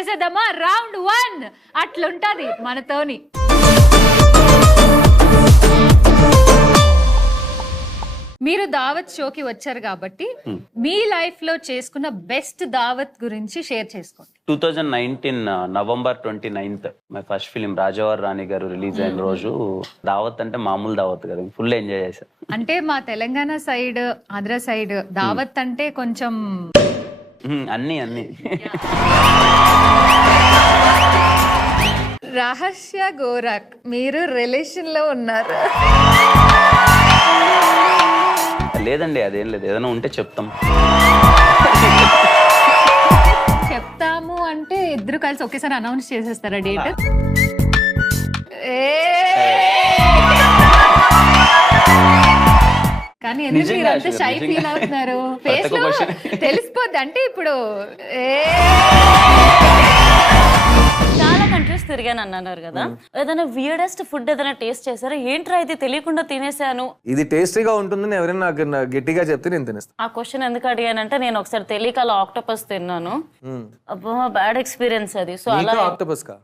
చేసేద్దామా? రౌండ్ 1 అట్లుంటది మనతోని. మీరు దావత్ షోకి వచ్చారు కాబట్టి మీ లైఫ్ లో చేసుకున్న బెస్ట్ దావత్ గురించి షేర్ చేసుకోండి. 2019 November 29th my first film Rajavari Rani Garu release అయిన రోజు దావత్ అంటే మామూలు దావత్ కదా, ఫుల్ ఎంజాయ్ చేశాను. అంటే మా తెలంగాణ సైడ్, ఆంధ్ర సైడ్ దావత్ అంటే కొంచెం అన్ని రహస్య గోరక్, మీరు రిలేషన్ లో ఉన్నారు? లేదండి, అదేం లేదు. ఏదైనా ఉంటే చెప్తాం. చెప్తాము అంటే ఇద్దరు కలిసి ఒకేసారి అనౌన్స్ చేసేస్తారా డేట్? కానీ ఎందుకు మీరు అంత షై ఫీల్ అవుతున్నారు? ఫేస్ లో తెలిసిపోద్ది. అంటే ఇప్పుడు చాలా కంట్రీస్ తిరిగాను అన్నారు కదా, ఏదైనా వియర్డెస్ట్ ఫుడ్ ఏదైనా టేస్ట్ చేశారా? ఏంట్రా ఇది తెలియకుండా తినేసాను, ఇది టేస్టీగా ఉంటుందని ఎవరైనా నాకు గట్టిగా చెప్తే నేను తినేస్తాను. ఆ క్వశ్చన్ ఎందుకు అడిగానంటే నేను ఒకసారి తెలియక అలా ఆక్టోపస్ తిన్నాను. అబ్బా బ్యాడ్ ఎక్స్పీరియన్స్ అది. సో అలా ఆక్టోపస్ కా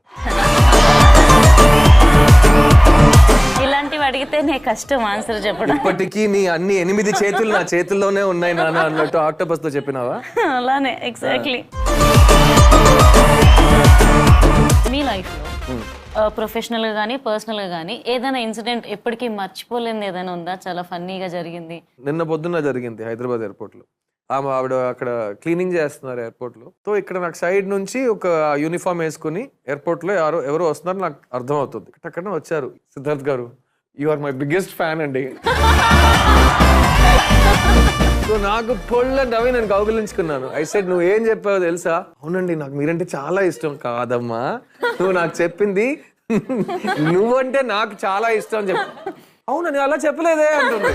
ఇలాంటివి అడిగితే నే కష్టం ఆన్సర్ చెప్పడం. ఇప్పటికీ నీ అన్ని 8 చేతులు నా చేతుల్లోనే ఉన్నాయి నాన్న అన్నట్టు ఆక్టోపస్ తో చెప్పినావా? అలానే ఎగ్జాక్ట్లీ. మీ లైఫ్ లో ప్రొఫెషనల్ గా కానీ పర్సనల్ గా కానీ ఏదైనా ఇన్సిడెంట్ ఎప్పటికీ మర్చిపోలేని ఏదైనా ఉందా? చాలా ఫన్నీగా జరిగింది. నిన్న పొద్దున్న జరిగింది హైదరాబాద్ ఎయిర్పోర్ట్ లో. ఆవిడ అక్కడ క్లీనింగ్ చేస్తున్నారు ఎయిర్పోర్ట్ లో. సో ఇక్కడ నాకు సైడ్ నుంచి ఒక యూనిఫామ్ వేసుకుని ఎయిర్పోర్ట్ లో ఎవరు వస్తున్నారు నాకు అర్థం అవుతుంది. అక్కడ వచ్చారు, సిద్ధార్థ్ గారు, you are my biggest fan అండి. సో నాకు పొళ్ళ నవ్వి నేను కౌగిలించుకున్నాను. ఐ సెడ్, నువ్వు ఏం చెప్పావో తెలుసా? అవునండి, నాకు మీరంటే చాలా ఇష్టం. కాదమ్మా, నువ్వు నాకు చెప్పింది నువ్వంటే నాకు చాలా ఇష్టం అని చెప్పు. అవునా, నేను అలా చెప్పలేదే అంటుంది.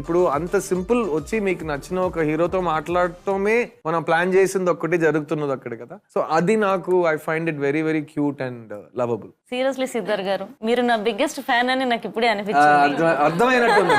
ఇప్పుడు అంత సింపుల్ వచ్చి మీకు నచ్చిన ఒక హీరోతో మాట్లాడటమే మనం ప్లాన్ చేసింది ఒక్కటి జరుగుతున్నది అక్కడ కదా. సో అది నాకు I find it very very cute and lovable. Seriously Siddharth గారు, మీరు నా బిగ్గెస్ట్ ఫ్యాన్ అని నాకు ఇప్పుడే అనిపించింది. అర్థమైనట్టుంది.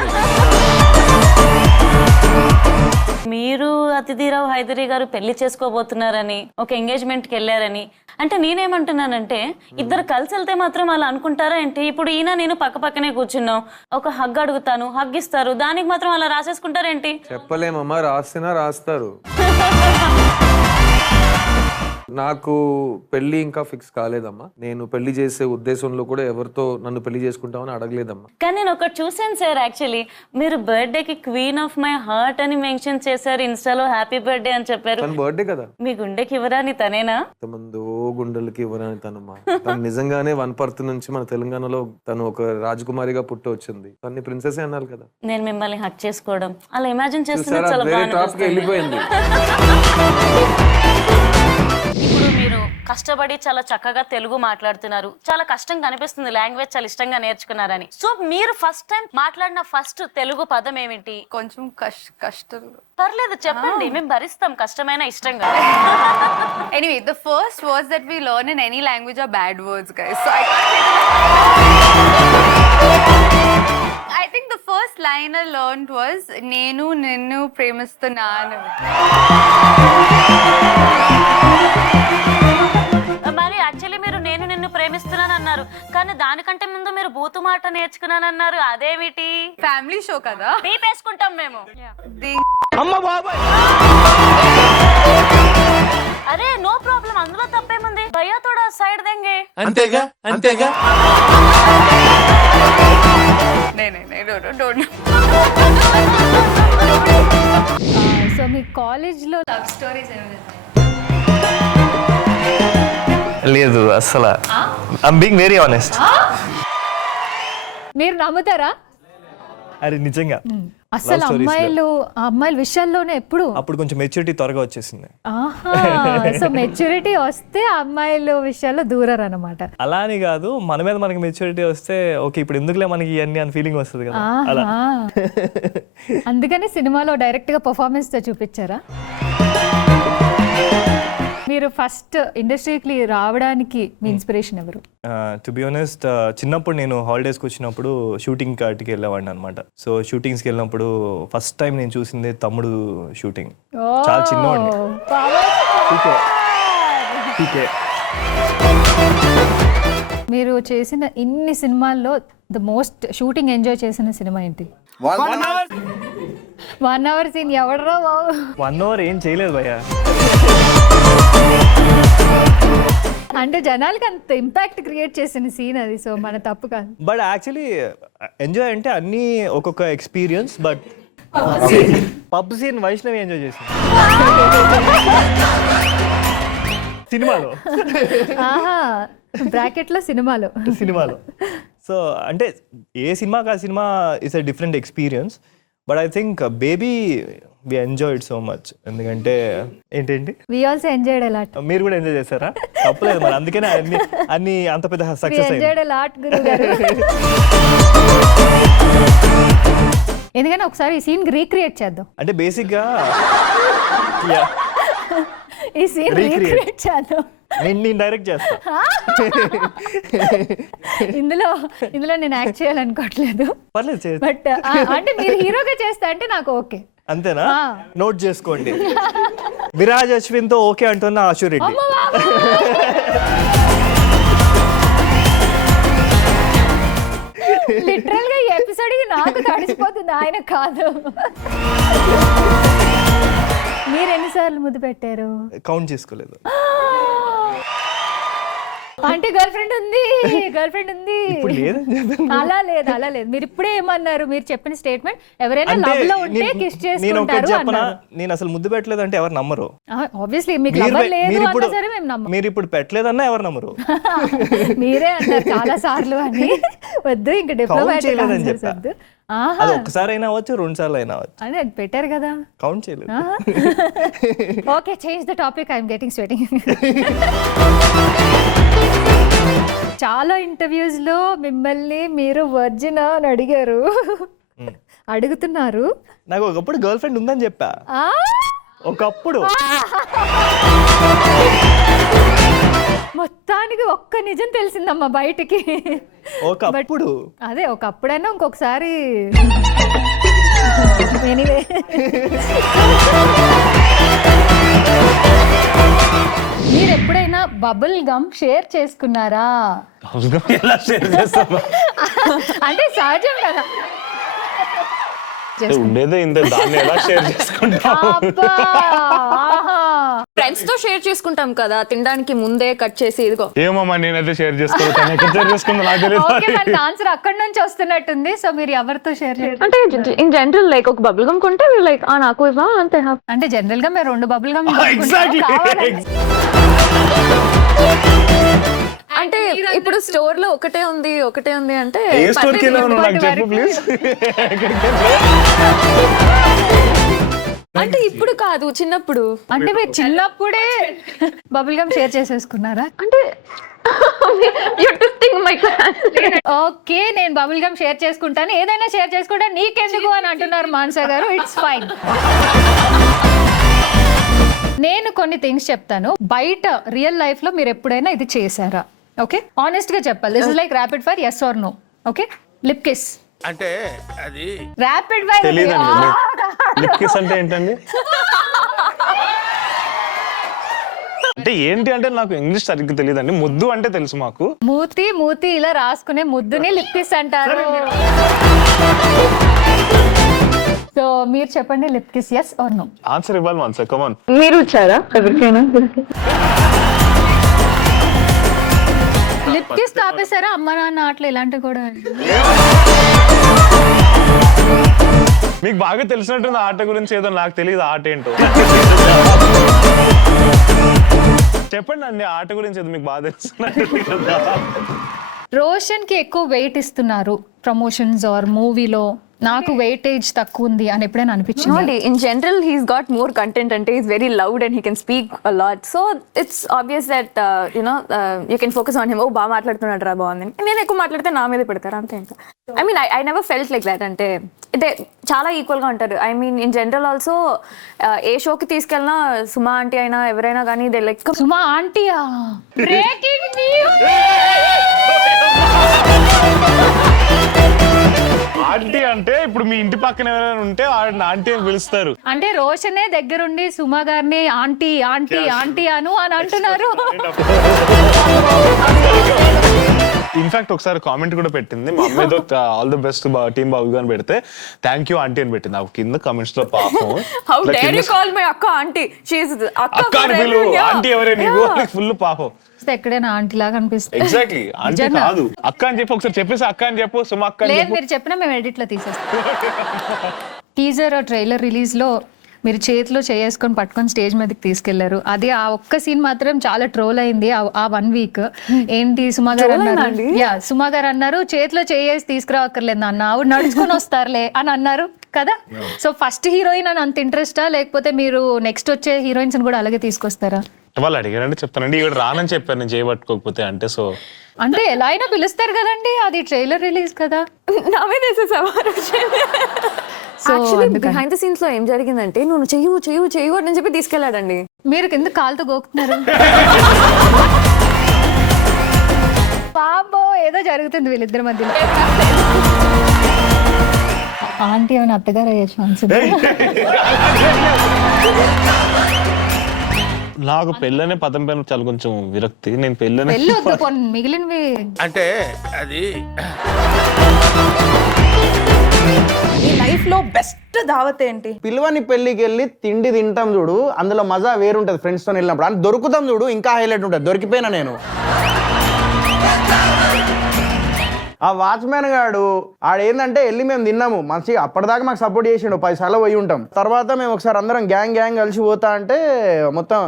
మీరు అతిథిరావు హైదరీ గారు పెళ్లి చేసుకోబోతున్నారని, ఒక ఎంగేజ్మెంట్ కి వెళ్ళారని అంటే నేనేమంటున్నానంటే, ఇద్దరు కలిసి వెళ్తే మాత్రం అలా అనుకుంటారా ఏంటి? ఇప్పుడు ఈయన నేను పక్క పక్కనే కూర్చున్నాం, ఒక హగ్ అడుగుతాను, హగ్ ఇస్తారు, దానికి మాత్రం అలా రాసేసుకుంటారేంటి? చెప్పలేమమ్మా, రాసినా రాస్తారు. నాకు పెళ్లి ఇంకా ఫిక్స్ కాలేదమ్మా. నేను పెళ్లి చేసే ఉద్దేశంలో కూడా ఎవరితో నన్ను పెళ్లి చేసుకుంటామని అడగలేదమ్మా. కానీ నేను ఒకటి చూసాను సార్, యాక్చువల్లీ మీరు బర్త్డే కి క్వీన్ ఆఫ్ మై హార్ట్ అని మెన్షన్ చేశారు ఇన్స్టాలో, హ్యాపీ బర్త్డే అని చెప్పారు. తన బర్త్డే కదా. మీ గుండెకి ఇవ్వరాని తనేనా? ఎంతమందో గుండెలకి ఇవ్వరాని తనమ్మా. తను నిజంగానే వనపర్తి నుంచి మన తెలంగాణలో తను ఒక రాజకుమారిగా పుట్టి వచ్చింది. తన్ని ప్రిన్సెస్ అన్నారు కదా. నేను మిమ్మల్ని హక్ చేసుకోవడం అలా ఇమాజిన్ చేస్తున్నా చాలా బాగుంది. వెళ్ళిపోయింది. ఇప్పుడు మీరు కష్టపడి చాలా చక్కగా తెలుగు మాట్లాడుతున్నారు, చాలా కష్టం కనిపిస్తుంది, లాంగ్వేజ్ చాలా ఇష్టంగా నేర్చుకున్నారని. సో మీరు ఫస్ట్ టైం మాట్లాడిన ఫస్ట్ తెలుగు పదం ఏమిటి? కొంచెం కష్టం. పర్లేదు చెప్పండి, మేము భరిస్తాం, కష్టమైన ఇష్టంగా. Anyway, the first words that we learn in any language are bad words, guys. So I think the first line I learned was nenu ninnu premistunanu. మరి యాక్చువల్లీ మీరు నేను నిన్ను ప్రేమిస్తున్నాను అన్నారు, కానీ దానికంటే ముందు మీరు బూతు మాట నేర్చుకున్నాను అన్నారు, అదేమిటి? ఫ్యామిలీ షో కదా, వేసుకుంటాం మేము. అరే నో ప్రాబ్లం, అందులో తప్పేముంది? భయ్యా తోడా సైడ్ దెంగే. అంతేగా అంతేగా. సో మీ కాలేజ్ లో లవ్ స్టోరీస్ ఏమైనా? లేదు అస్సలు. I'm being very honest. మీరు నమ్ముతారా? అరే నిజంగా అసలు అమ్మాయిల విషయాల్లోనే ఎప్పుడు అప్పుడు కొంచెం మెచ్యూరిటీ త్వరగా వచ్చేసింది. సో మెచ్యూరిటీ వస్తే అమ్మాయిల విషయాల్లో దూరరు అనమాట. అలా అని కాదు, మన మీద మనకి మెచ్యూరిటీ వస్తే ఓకే ఇప్పుడు ఎందుకులే మనకి ఇవన్నీ అని ఫీలింగ్ వస్తుంది కదా అలా. అందుకని సినిమాలో డైరెక్ట్ గా పర్ఫార్మెన్స్ తో చూపించారా? మీరు ఫస్ట్ ఇండస్ట్రీకి రావడానికి మీ ఇన్స్పిరేషన్ ఎవరు? టు బి ఆనెస్ట్ చిన్నప్పుడు నేను హాలిడేస్కి వచ్చినప్పుడు షూటింగ్ కాటికి వెళ్ళేవాడిని అనమాట. సో షూటింగ్స్కి వెళ్ళినప్పుడు ఫస్ట్ టైం నేను చూసింది తమ్ముడు షూటింగ్. చాలా చిన్నవాడిని. మీరు చేసిన ఇన్ని సినిమాల్లో ద మోస్ట్ షూటింగ్ ఎంజాయ్ చేసిన సినిమా ఏంటి? 1 hour సీన్ ఎవడరా బాబు? 1 hour ఏం చేయలేదు భయ్యా. అంటే జనాలకి అంత ఇంపాక్ట్ క్రియేట్ చేసిన సీన్ అది. సో మన తప్పు కాదు. బట్ యాక్చువల్లీ ఎంజాయ్ అంటే అన్నీ ఒక్కొక్క experience. But pub scene Vaishnavi enjoy చేసింది సినిమాలో. ఆహా, బ్రాకెట్లో సినిమాలో. సో అంటే ఏ సినిమాకి ఆ సినిమా is a different experience. But I think baby we enjoyed so much. ఎందుకంటే ఏంటండి, we also enjoyed a lot. మీరు కూడా ఎంజాయ్ చేశారా? తప్పలేదు మరి, అందుకనే అన్ని అంత పెద్ద సక్సెస్ అయింది. ఎంజాయ్డ్ ఎ లాట్ గురు గారు. ఎందుకంటే ఒకసారి ఈ సీన్ రీక్రియేట్ చేద్దాం. అంటే బేసిక్గా ఈ సీన్ రీక్రియేట్ చేద్దాం. నేను డైరెక్ట్ చేస్తా. ఇందులో నేను యాక్ట్ చేయాలనుకోవట్లేదు. పర్లేదు. బట్ అంటే మీరు హీరోగా చేస్తా అంటే నాకు ఓకే. అంతేనా? నోట్ చేసుకోండి. విరాజ్ అశ్విన్ తో ఓకే అంటున్నా ఆశు రెడ్డి. లిటరల్ గా ఈ ఎపిసోడ్ నాకు తడిసిపోతుంది, ఆయన కాదు. మీరు ఎన్నిసార్లు ముద్దు పెట్టారు? కౌంట్ చేసుకోలేదు. అంటే గర్ల్ ఫ్రెండ్ ఉంది. ఇప్పుడు లేదని అలా లేదు. మీరు ఇప్పుడే ఏమన్నారు? మీరు చెప్పిన స్టేట్మెంట్ ఎవరైనా లవ్ లో ఉంటే కిస్ చేసుకుంటారు అన్నారు. నేను అసలు ముద్దు పెట్టలేదు అంటే ఎవరు నమ్మరు. ఆబ్వియస్లీ మీకు లవర్ లేదు అన్నా సరే మేము నమ్మం. మీరు ఇప్పుడు పెట్టలేదన్నా ఎవరు నమ్మరు. మీరే అన్నారు చాలా సార్లు అని. వద్దు ఇంకా డిప్లొమాటిక్ ఆన్సర్స్ వద్దు. అది ఒక్కసారి అయినా అవ్వచ్చు, 2 సార్లు అయినా అవ్వచ్చు. అదే అది పెట్టారు కదా, కౌంట్ చేయలేదు. Okay, change the topic. I'm getting sweating. చాలా ఇంటర్వ్యూస్ లో మిమ్మల్ని మీరు వర్జిన్ అని అడిగారు, అడుగుతున్నారు. నాకు ఒకప్పుడు గర్ల్ ఫ్రెండ్ ఉందని చెప్పా. ఒకప్పుడు మొత్తానికి ఒక్క నిజం తెలిసిందమ్మా బయటికి. ఒకప్పుడు అదే ఒకప్పుడైనా ఇంకొకసారి. ఎనీవే, మీరు ఎప్పుడైనా బబుల్ గమ్ షేర్ చేసుకున్నారా? ఎలా షేర్ చేస్తాం? అంటే సహజం కదా, ఉండేదే ఇంత, దాన్ని ఎలా షేర్ చేసుకుంటాం? ఫ్రెండ్స్ తో షేర్ చేసుకుంటాం కదా, తినడానికి ముందే కట్ చేసి ఇదిగో. ఏమమ్మా నేనైతే షేర్ చేసుకోవాలి, ఎక్కడ షేర్ చేసుకుందా నాకు తెలియదు. ఓకే, మనకి ఆన్సర్ అక్కడ నుంచి వస్తున్నట్టుంది. సో మీరు ఎవరితో షేర్ చేయాలి? అంటే ఇన్ జనరల్ లైక్ ఒక బబుల్ గమ్ కొంటే లైక్ నాకు ఇవ్వ అంతే. అంటే జనరల్ గా మీరు 2 బబుల్ గమ్ అంటే ఇప్పుడు స్టోర్ లో ఒకటే ఉంది అంటే ఏ స్టోర్ కి వెళ్ళావు నాకు చెప్పు ప్లీజ్. అంటే ఇప్పుడు కాదు, చిన్నప్పుడు. అంటే మీరు చిన్నప్పుడే బబుల్ గమ్ షేర్ చేసేసుకున్నారా? అంటే ఓకే, నేను బబుల్ గమ్ షేర్ చేసుకుంటాను, ఏదైనా షేర్ చేసుకుంటాను, నీకెందుకు అని అంటున్నారు మానస గారు. It's fine. నేను కొన్ని థింగ్స్ చెప్తాను, బయట రియల్ లైఫ్ లో మీరు ఎప్పుడైనా ఇది చేశారా? ఓకే, ఆనెస్ట్ గా చెప్పాలి. This is like rapid fire, yes or no. Okay, lip kiss అంటే అది ర్యాపిడ్ ఫైర్. తెలియదండి. లిప్ కిస్ అంటే ఏంటండి? అంటే ఏంటి అంటే నాకు ఇంగ్లీష్ సరిగ్గా తెలియదండి. ముద్దు అంటే తెలుసు మాకు. మూతి ఇలా రాసుకునే ముద్దుని లిప్ కిస్ అంటారు. సో మీరు చెప్పండి, lip kiss yes or no? Answer ఇవ్వాలి మనసా, కమ్ ఆన్. మీరు వచ్చారా ఎవరికైనా? లిప్ కిస్ ఆపేసారా? అమ్మ నాన్న ఆటలు ఇలాంటివి కూడా. మీకు బాగా తెలిసినట్టుంది ఆట గురించి, ఏదో నాకు తెలియదు ఆట ఏంటో. చెప్పండి అండి ఆట గురించి, ఏదో మీకు బాగా తెలుసున్నట్టు. రోషన్ కి ఎక్కువ వెయిట్ ఇస్తున్నారు ప్రమోషన్స్ ఆర్ మూవీలో నాకు వెయిటేజ్ తక్కువ ఉంది అని ఎప్పుడైనా అనిపించింది? in general he's got more content and he's very loud and he can speak a lot, so it's obvious that you can focus on him. Oh, బాగా మాట్లాడుతున్నాడు రా, బాగుంది. నేను ఎక్కువ మాట్లాడితే నా మీద పెడతారు అంతే. ఇంకా I mean I never felt like that. అంటే చాలా ఈక్వల్ గా ఉంటారు. I mean in general also ఏ షోకి తీసుకెళ్ళినా సుమా ఆంటీ అయినా ఎవరైనా కానీ దే లైక్ సుమా ఆంటీయా? Breaking news! ఆంటీ అంటే ఇప్పుడు మీ ఇంటి పక్కన ఎవరైనా ఉంటే ఆవిడ ఆంటీ అని పిలుస్తారు. అంటే రోషనే దగ్గరుండి సుమా గారిని ఆంటీ ఆంటీ ఆంటీ అని అంటున్నారు. ఇన్ఫాక్ట్ ఒకసారి కామెంట్ కూడా పెట్టింది, మా అమ్మాయితో ఆల్ ది బెస్ట్ టీమ్ బాబు అని పెడితే థ్యాంక్ యూ ఆంటీ అని పెట్టింది. కింద కమెంట్స్ లో పాపం how dare you call my అక్క ఆంటీ, she is అక్క అని పిలు, ఆంటీ ఎవరే నీకు ఫుల్ పాపం. ఎక్కడైనా ఆంటీ లాగా అనిపిస్తుంది. ఎగ్జాక్ట్లీ ఆంటీ కాదు అక్క అని చెప్పి ఒకసారి చెప్పేసి అక్క అని చెప్పు, సుమ అక్క అని లేదు, చెప్పు. మీరు చెప్పినా మేము ఎడిట్ లో తీసేస్తాం. టీజర్ ట్రైలర్ రిలీజ్ లో మీరు చేతిలో చేసుకొని పట్టుకొని స్టేజ్ మీదకి తీసుకెళ్లారు. అది ఆ ఒక్క సీన్ మాత్రం చాలా ట్రోల్ అయింది ఆ 1 వీక్. ఏంటి సుమా గారు అన్నారు, సుమా గారు అన్నారు చేతిలో చేసి తీసుకురావక్కర్లేదు అన్న, ఆవిడ నడుచుకొని వస్తారులే అని అన్నారు కదా. సో ఫస్ట్ హీరోయిన్ అని అంత ఇంట్రెస్టా, లేకపోతే మీరు నెక్స్ట్ వచ్చే హీరోయిన్స్ కూడా అలాగే తీసుకొస్తారా? వాళ్ళు అడిగారంటే చెప్తానండి, ఇక్కడ రానని చెప్పారు నేను చేయబట్టుకోకపోతే అంటే. సో అంటే ఎలా అయినా పిలుస్తారు కదండి, అది ట్రైలర్ రిలీజ్ కదా. నా మీద వేసేసావా? యాక్చువల్లీ బిహైండ్ ద సీన్స్ లో ఏం జరిగిందంటే నువ్వు చెయ్యు అని చెప్పి తీసుకెళ్ళాడండి. మీరు కింద కాలుతో గోకుతున్నారు. పాపో ఏదో జరుగుతుంది వీళ్ళిద్దరి మధ్యలో. ఆంటీ ఏమైనా అత్తగారు అయ్యే ఛాన్స్? నాకు పెళ్ళనే పదం పైన చాలా కొంచెం విరక్తి. నేను పెళ్ళనే పెళ్ళి వద్దు, కొన్ని మిగిలినవి అంటే అది నీ లైఫ్ లో బెస్ట్ దావత్ ఏంటి? పిల్వని పెళ్ళికి వెళ్ళి తిండి తింటాం చూడు, అందులో మజా వేరుంటది. ఫ్రెండ్స్ తో వెళ్ళినప్పుడు అని దొరుకుతాం చూడు, ఇంకా హైలైట్ ఉంటుంది. దొరికిపోయినా నేను ఆ వాచ్మెన్ గాడు ఆడేందంటే వెళ్ళి మేము తిన్నాము మంచిగా, అప్పటిదాకా మాకు సపోర్ట్ చేసిండు, 10 సార్లు పోయి ఉంటాం. తర్వాత మేము ఒకసారి అందరం గ్యాంగ్ కలిసి పోతా అంటే మొత్తం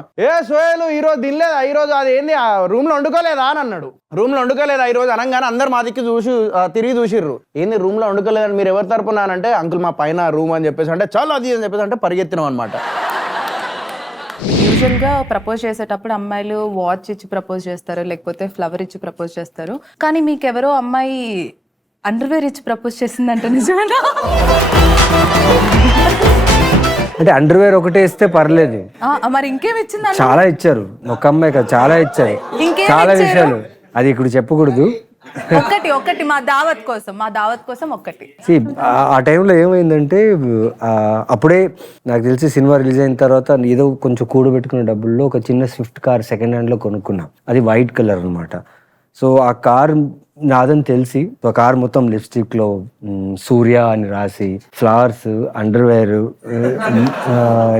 సోయలు ఈరోజు తినలేదా, ఈరోజు అది ఏంది రూమ్ లో వండుకోలేదా అని అన్నాడు. రూమ్ లో వండుకోలేదా ఈరోజు అనగానే అందరు మా దిక్కు తిరిగి చూసిర్రు. ఏంది రూమ్ లో వండుకోలేదని మీరు ఎవరి తరపున అంటే అంకుల్ మా పైన రూమ్ అని చెప్పేసి అంటే చాలు అది అని చెప్పేసి అంటే పరిగెత్తినాం అనమాట. యూజువల్గా ప్రపోజ్ చేసేటప్పుడు అమ్మాయిలు వాచ్ ఇచ్చి ప్రపోజ్ చేస్తారు, లేకపోతే ఫ్లవర్ ఇచ్చి ప్రపోజ్ చేస్తారు. కానీ మీకెవరో అమ్మాయి అండర్వేర్ ఇచ్చి ప్రపోజ్ చేసిందంట, నిజమేనా? అంటే అండర్వేర్ ఒకటే ఇస్తే పర్లేదు, మరి ఇంకేం ఇచ్చింది? చాలా ఇచ్చారు. ఒక అమ్మాయి కాదు, చాలా ఇచ్చారు, చాలా విషయాలు. అది ఇప్పుడు చెప్పకూడదు. ఒకటి మా దావత్ కోసం ఒక్కటి. ఆ టైంలో ఏమైందంటే అప్పుడే నాకు తెలిసి సినిమా రిలీజ్ అయిన తర్వాత ఏదో కొంచెం కూడబెట్టుకునే డబ్బుల్లో ఒక చిన్న స్విఫ్ట్ కార్ సెకండ్ హ్యాండ్ లో కొనుక్కున్నాం. అది వైట్ కలర్ అన్నమాట. సో ఆ కార్ నాదని తెలిసి ఆ కార్ మొత్తం లిప్స్టిక్ లో సూర్య అని రాసి, ఫ్లవర్స్, అండర్వేర్,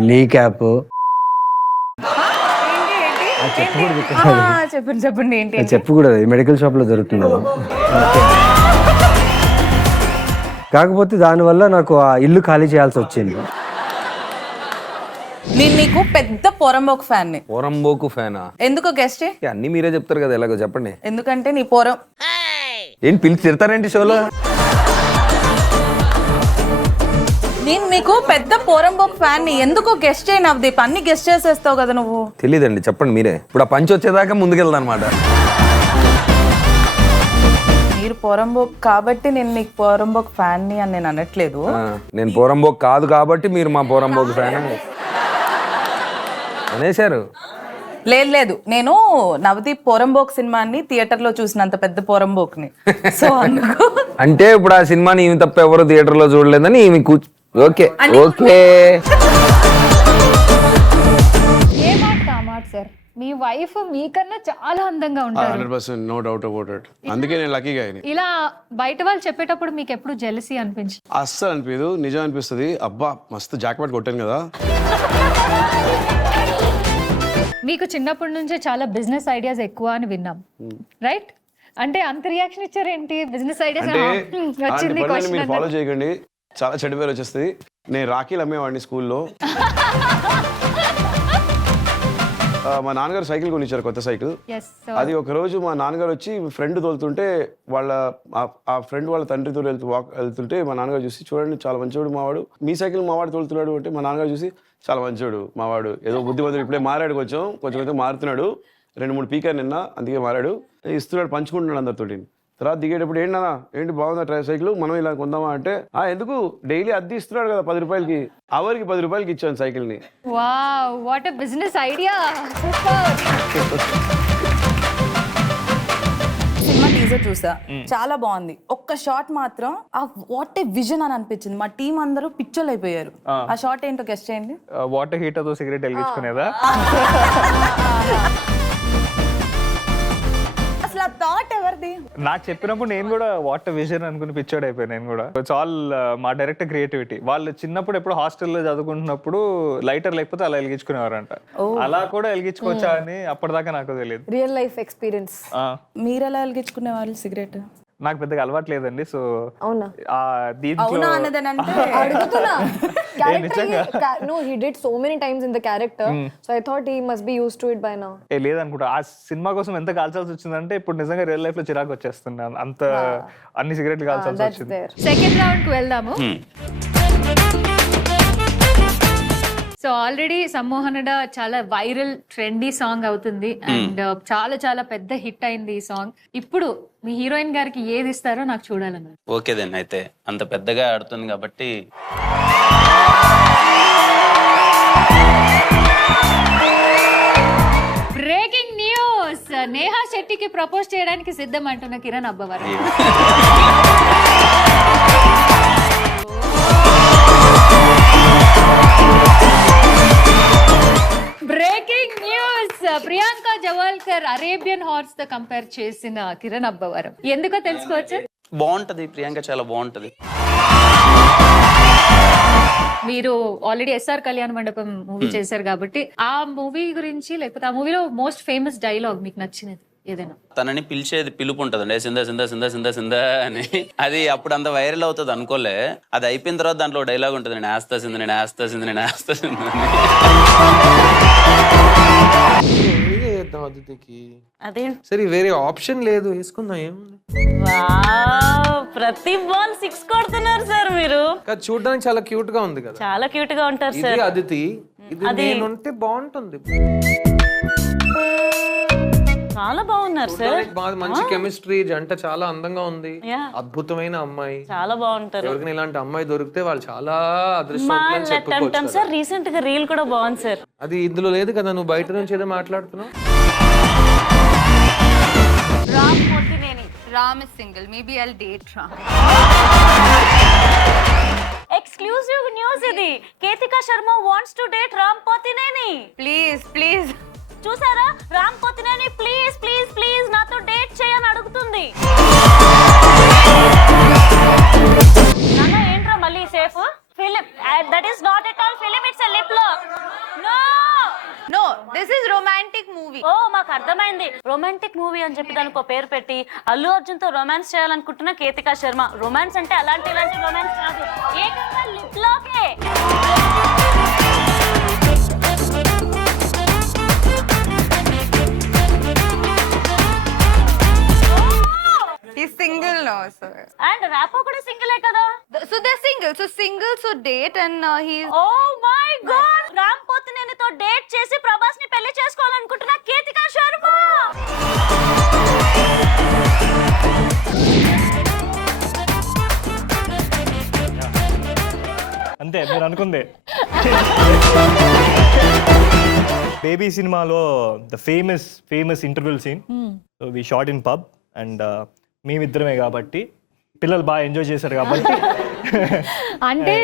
నీ క్యాప్. చెప్పండి ఏంటి? చెప్పకూడదు, మెడికల్ షాప్ లో దొరుకుతుంది. కాకపోతే దానివల్ల నాకు ఆ ఇల్లు ఖాళీ చేయాల్సి వచ్చింది. నేను నీకు పెద్ద పోరంబోకు ఫ్యాన్. పోరంబోకు ఫ్యానా? ఎందుకో గెస్ట్ అన్ని మీరే చెప్తారు కదా, ఎలాగో చెప్పండి. ఎందుకంటే నీ పోరం ఏం పిలిచి తిడతారేంటి షోలో? నేను మీకు పెద్ద పోరంబోకు ఫ్యాన్. ఎందుకో గెస్ట్ చేయి నవదీప్, అన్ని గెస్ట్ చేసేస్తావు కదా నువ్వు. తెలీదండి, చెప్పండి మీరే. ఇప్పుడు ఆ పంచి వచ్చేదాకా ముందుకెళ్దాం అనమాట. మీరు పోరంబోక్ కాబట్టి నేను మీకు పోరంబోక్ ఫ్యాన్ ని అని నేను అనట్లేదు. నేను పోరంబోక్ కాదు కాబట్టి మీరు మా పోరంబోక్ ఫ్యాన్ అనేసారు. లేదు, నేను నవదీప్ పోరంబోక్ సినిమాని థియేటర్ లో చూసినంత పెద్ద పోరంబోక్ని. సో అందుకు అంటే ఇప్పుడు ఆ సినిమాని ఈమె తప్ప ఎవరు థియేటర్ లో చూడలేదని ఈమె ఓకే ఓకే. ఏ మాట కామాట సార్, మీ వైఫ్ మీకన్నా చాలా అందంగా ఉంటారు. 100% నో డౌట్ అబౌట్ ఇట్. అందుకే నేను లక్కీగా అయినా. ఇలా బయట వాళ్ళు చెప్పేటప్పుడు మీకు ఎప్పుడు జెలసీ అనిపించింది? అస్సలు అనిపించదు, నిజం అనిపిస్తుంది. అబ్బా మస్తు జాక్పాట్ కొట్టాను కదా. మీకు చిన్నప్పటి నుంచే చాలా బిజినెస్ ఐడియాస్ ఎక్కువ అని విన్నాం, రైట్? అంటే అంత రియాక్షన్ ఇచ్చారేంటి? బిజినెస్ ఐడియాస్ వచ్చింది మీరు ఫాలో చేయకండి, చాలా చెడు పేరు వచ్చేస్తుంది. నేను రాఖీలు అమ్మేవాడిని స్కూల్లో. మా నాన్నగారు సైకిల్ కొనిచ్చారు, కొత్త సైకిల్. Yes, so అది ఒక రోజు మా నాన్నగారు వచ్చి ఫ్రెండ్ తోలుతుంటే ఆ ఫ్రెండ్ వాళ్ళ తండ్రితో వెళ్తుంటే మా నాన్నగారు చూసి, చూడండి చాలా మంచివాడు మావాడు, మీ సైకిల్ మావాడు తోలుతున్నాడు అంటే మా నాన్నగారు చూసి, చాలా మంచివాడు మావాడు, ఏదో బుద్ధిమంతుడు, ఇప్పుడే మారాడు, కొంచెం మారుతున్నాడు, 2-3 పీకారు నిన్న, అందుకే మారాడు, ఇస్తున్నాడు, పంచుకుంటున్నాడు అందరితోటి. తర్వాత దిగేటప్పుడు ఏంటి బాగుందా సైకిల్, మనం ఇలా కొందామా అంటే, ఎందుకు డైలీ అద్దె ఇస్తున్నాడు కదా 10 రూపాయలకి, అవర్కి 10 రూపాయలకి ఇచ్చాను సైకిల్ని. Wow, what a business idea. Cinema teaser చూసా, చాలా బాగుంది. ఒక్క షాట్ మాత్రం వాట్ ఏ విజన్ అని అనిపించింది. మా టీం అందరూ పిచ్చోళ్ళు అయిపోయారు. ఆ షాట్ ఏంటో గెస్ట్ చేయండి. వాటర్ హీటర్తో సిగరెట్ వెలిగించుకునేదా? అసలు ఆ థాట్ ఎవరిది? నాకు చెప్పినప్పుడు నేను కూడా వాటర్ విజన్ అనుకుని పిచ్చోడ్ అయిపోయాను నేను కూడా. ఇట్స్ ఆల్ మా డైరెక్టర్ క్రియేటివిటీ. వాళ్ళు చిన్నప్పుడు ఎప్పుడు హాస్టల్లో చదువుకుంటున్నప్పుడు లైటర్ లేకపోతే అలా వెలిగించుకునేవారంట. అలా కూడా వెలిగించుకోవచ్చా అని అప్పటిదాకా నాకు తెలియదు. Real life experience. మీరు ఎలా వెలిగించుకునే వాళ్ళు సిగరెట్? నాకు పెద్దగా అలవాటు లేదండి. సో అవునా? అవునా అన్నదనంటే అడుగుతున్నా. No, he did so many times in the character, so I thought he must be used to it by now. లేదనుకుంటా. ఆ సినిమా కోసం ఎంత కాల్చాల్సి వచ్చిందంటే ఇప్పుడు నిజంగా రియల్ లైఫ్ లో చిరాకు వచ్చేస్తున్నాను. అంత అన్ని సిగరెట్లు కాల్చాల్సి వచ్చింది. సెకండ్ రౌండ్ కి వెళ్దాము. సో ఆల్రెడీ సమ్మోహనుడ చాలా వైరల్ ట్రెండీ సాంగ్ అవుతుంది అండ్ చాలా చాలా పెద్ద హిట్ అయింది ఈ సాంగ్. ఇప్పుడు మీ హీరోయిన్ గారికి ఏది ఇస్తారో నాకు చూడాలన్నారు. ఓకే దెన్, అయితే అంత పెద్దగా ఆడుతుంది కాబట్టి బ్రేకింగ్ న్యూస్, నేహా శెట్టికి ప్రపోజ్ చేయడానికి సిద్ధం అంటున్న Kiran Abbavaram. Breaking news, Priyanka Jawalkar Arabian horse తో కంపేర్ చేసిన కిరణ్ అబ్బవరం. ఎందుకో తెలుసుకోవచ్చు? బాగుంటది, ప్రియాంక చాలా బాగుంటది. మీరు ఆల్రెడీ ఎస్ఆర్ కళ్యాణ మండపం మూవీ చేశారు కాబట్టి ఆ మూవీ గురించి, లేకపోతే ఆ మూవీలో మోస్ట్ ఫేమస్ డైలాగ్ మీకు నచ్చినది ఏదైనా? తనని పిలిచేది పిలుపు ఉంటదండి, సిందా సిందా సిందా సిందా సిందా అని. అది అప్పుడు అంత వైరల్ అవుతుంది అనుకోలే. అది అయిపోయిన తర్వాత దాంట్లో డైలాగ్ ఉంటుంది, నేను ఆస్తా సింద, నేను ఆస్తా సింద, నేను ఆస్తా సింద అని. అదే సరే, వేరే ఆప్షన్ లేదు, వేసుకుందాం. ఏముంది, ప్రతి బాల్ 6 కొడుతున్నారు సార్ మీరు. చూడడానికి చాలా క్యూట్ గా ఉంది కదా. చాలా క్యూట్ గా ఉంటారు సార్. ఇది అదితి, ఇది నేనుంటే బాగుంటుంది. చాలా బాగున్నారు సార్. మంచి కెమిస్ట్రీ, జంట చాలా అందంగా ఉంది. అద్భుతమైన అమ్మాయి, చాలా బాగుంటారు. ఎవరికైనా ఇలాంటి అమ్మాయి దొరికితే వాళ్ళు చాలా అదృష్టవంతులని చెప్పుకోవచ్చు సార్. రీసెంట్ గా రీల్ కూడా బాగుంది సార్. అది ఇందులో లేదు కదా, నువ్వు బయట నుంచి ఏదో మాట్లాడుతున్నావు. Ram Potineni. Ram is single. Maybe I'll date Ram. Exclusive news ఇది. Ketika Sharma wants to date Ram Pothineni. Please, please. చూసారా, Ram Pothineni please please please నాతో డేట్ చేయని అడుగుతుంది. నాన్న ఏంట్రా మళ్ళీ safe film? That is not at all film, it's a lip lock. No No, this is romantic movie. ఓ మాకు అర్థమైంది. రొమాంటిక్ మూవీ అని చెప్పి దానికి ఒక పేరు పెట్టి అల్లు అర్జున్ తో రొమాన్స్ చేయాలనుకుంటున్న కేతికా శర్మ. రొమాన్స్ అంటే ఇలాంటి రొమాన్స్ కాదు, ఏకంగా లిప్ లాకే. He's single now, sir. And Rapo కూడా సింగిలే కదా. So they're single. So single, so date, and he's. Oh my god, Ram పోతినేనితో డేట్ చేసి ప్రభాస్ ని పెళ్లి చేసుకోవాలనుకుంటున్న కేతికా శర్మ. అంతే మీరు అనుకుందే. బేబీ సినిమాలో the famous interval scene, so we shot in pub and మేమిద్దరమే కాబట్టి పిల్లలు బాగా ఎంజాయ్ చేశారు కాబట్టి. అంటే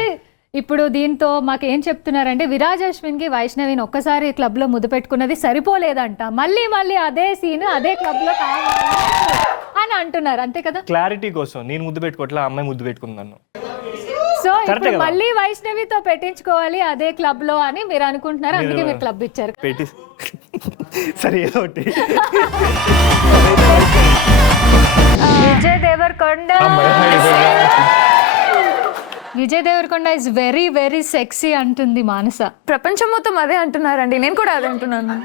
ఇప్పుడు దీంతో మాకు ఏం చెప్తున్నారంటే విరాజ్ అశ్విన్ కి వైష్ణవిని ఒక్కసారి క్లబ్ లో ముద్దు పెట్టుకున్నది సరిపోలేదంట, మళ్ళీ మళ్ళీ అదే సీన్ అదే క్లబ్ లో కావాలి అని అంటున్నారు. అంతే కదా? క్లారిటీ కోసం నేను ముద్దు పెట్టుకోవట్లే, అమ్మాయి ముద్దు పెట్టుకున్నాను. సో ఇప్పుడు మళ్ళీ వైష్ణవితో పెట్టించుకోవాలి అదే క్లబ్ లో అని మీరు అనుకుంటున్నారు, అందుకే మీరు క్లబ్ ఇచ్చారు. పెట్టి సరే ఏదో ఒకటి. Vijay Deverakonda is very very sexy అంటుంది మానస. ప్రపంచం మొత్తం అదే అంటున్నారండి, నేను కూడా అదే అంటున్నాను.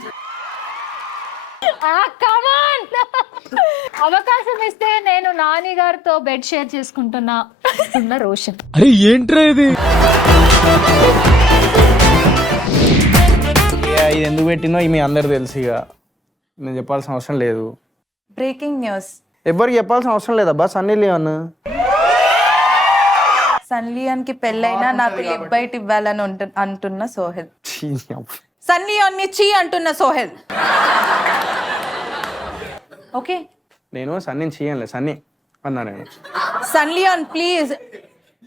కమాన్ అవకాశం ఇస్తే నేను నాని గారితో బెడ్ షేర్ చేసుకుంటున్నా రోషన్. అరే ఏంట్రా ఇది? ఇది ఎందుకు పెట్టినో మీ అందరు తెలుసు, ఇక నేను చెప్పాల్సిన అవసరం లేదు. Breaking news. ఎవరికి చెప్పాల్సిన అవసరం లేదబ్బా. సన్నీ లియోన్ సన్లియాన్ కి పెళ్ళైనా నాకు లిప్ బైట్ ఇవ్వాలని అంటున్న సోహెల్. సన్లియాన్ ని చీ అంటున్న సోహెల్. ఓకే, నేను సన్నీని చేయలే, సన్నీ అన్నా నేను. సన్లియాన్ ప్లీజ్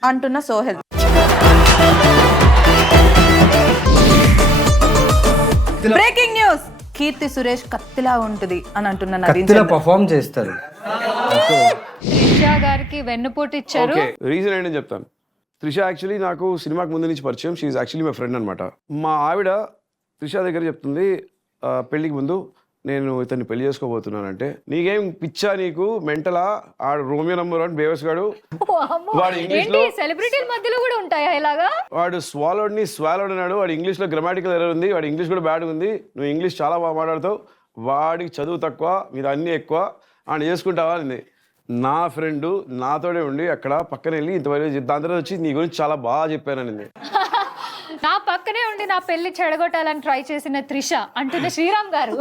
అంటున్న సోహెల్. Breaking news. కీర్తి సురేష్ కత్తిలా ఉంటుంది అని అంటున్న నవీన్ కత్తిలా చంద్ర. పర్ఫామ్ చేస్తారు. త్రిష గారికి వెన్నుపోటు ఇచ్చారు. ఓకే, రీజన్ ఏంటని చెప్తాను. త్రిష యాక్చువల్లీ నాకు సినిమాకి ముందు నుంచి పరిచయం. షీఈ్ యాక్చువల్లీ మై ఫ్రెండ్ అనమాట. మా ఆవిడ త్రిష దగ్గర చెప్తుంది పెళ్లికి ముందు, నేను ఇతన్ని పెళ్లి చేసుకోబోతున్నానంటే, నీకేం పిచ్చా, నీకు మెంటలా, ఆడు రోమియో నంబర్ 1 బేవస్ గాడు, వాడు ఇంగ్లీష్ లో సెలబ్రిటీల మధ్యలో కూడా ఉంటాయా ఇలాగా? వాడు స్వాలోడ్ అన్నాడు, వాడు ఇంగ్లీష్ లో గ్రామాటికల్ ఎర్రర్ ఉంది, వాడు ఇంగ్లీష్ కూడా బ్యాడ్ ఉంది, నువ్వు ఇంగ్లీష్ చాలా బాగా మాట్లాడతావు, వాడికి చదువు తక్కువ, మీద అన్నీ ఎక్కువ, ఆయన చేసుకుంటావా అంది. నా ఫ్రెండ్ నాతోనే ఉండి అక్కడ పక్కన వెళ్ళి ఇంతవరకు దాని తర్వాత వచ్చి నీ గురించి చాలా బాగా చెప్పానని. నా పక్కనే ఉండి నా పెళ్లి చెడగొట్టాలని ట్రై చేసిన త్రిష అంటున్న శ్రీరామ్ గారు